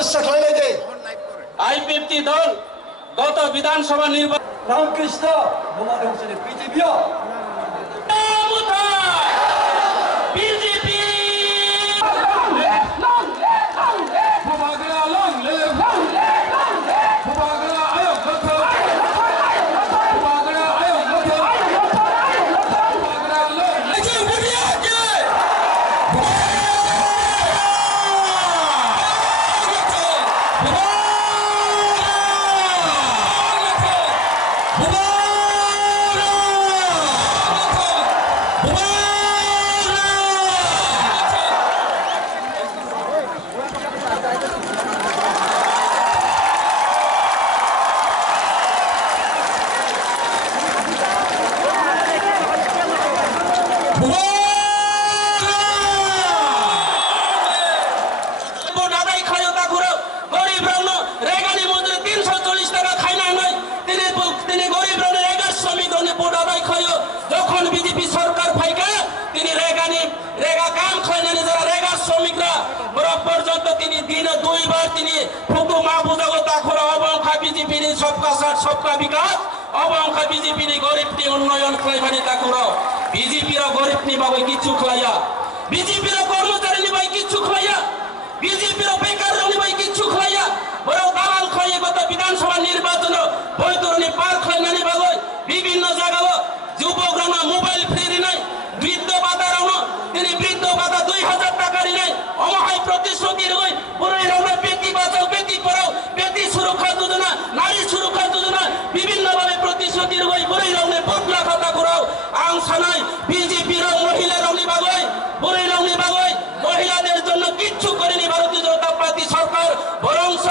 সমস্যা খাইলে যে আইপিএফটি দল গত বিধানসভা নির্বাচন রামকৃষ্ণ বোমার হোসেনের বিজেপিও যখন বিজেপি সরকার ফাইকা তিনি রেগা কাম খাইলেন যারা রেগা শ্রমিকরা পর্যন্ত তিনি দিনে দুইবার তিনি ফুকু মাহবুজাগতা করে অবংখা বিজেপির সবকা সাথ সবকা বিকাশ অবংখা বিজেপির গরিবটি উন্নয়ন খাইবানি তা করো বিজেপির গরিবনি বাবু কিছু খাইয়া বিজেপির কর্মচারী নিবাই কিছু খাইয়া বিজেপির বেকার নিবাই কিছু খাইয়া বড় দালাল খাইয়ে গত বিধানসভা নির্বাচন বৈতরণী পার খাইনানি বাবু বিভিন্ন জায়গায় যুবকরা মোবাইল ফ্রি নাই বৃদ্ধ ভাতা তিনি বৃদ্ধ ভাতা 2000 টাকার নাই অমহায় প্রতিশ্রুতি রই পুরোই আমরা বেটি বাঁচাও বেটি পড়াও বেটি সুরক্ষা যোজনা নারী সুরক্ষা যোজনা বিভিন্ন ভাবে প্রতিশ্রুতি রই পুরোই রঙে বদলা খাতা করাও আংসানাই বিজেপির মহিলা রঙি বাগৈ পুরোই রঙি বাগৈ মহিলাদের জন্য কিচ্ছু করেনি ভারতীয় জনতা পার্টি সরকার বরংস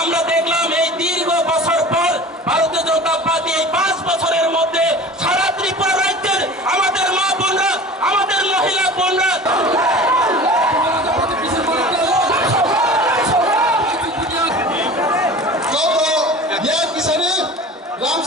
আমরা দেখলাম এই দীর্ঘ বছর পর ভারতীয় জনতা পার্টি এই 5 বছরের মধ্যে সারা ত্রিপুরা রাজ্যের আমাদের মা বোনরা আমাদের মহিলা বোনরা রাম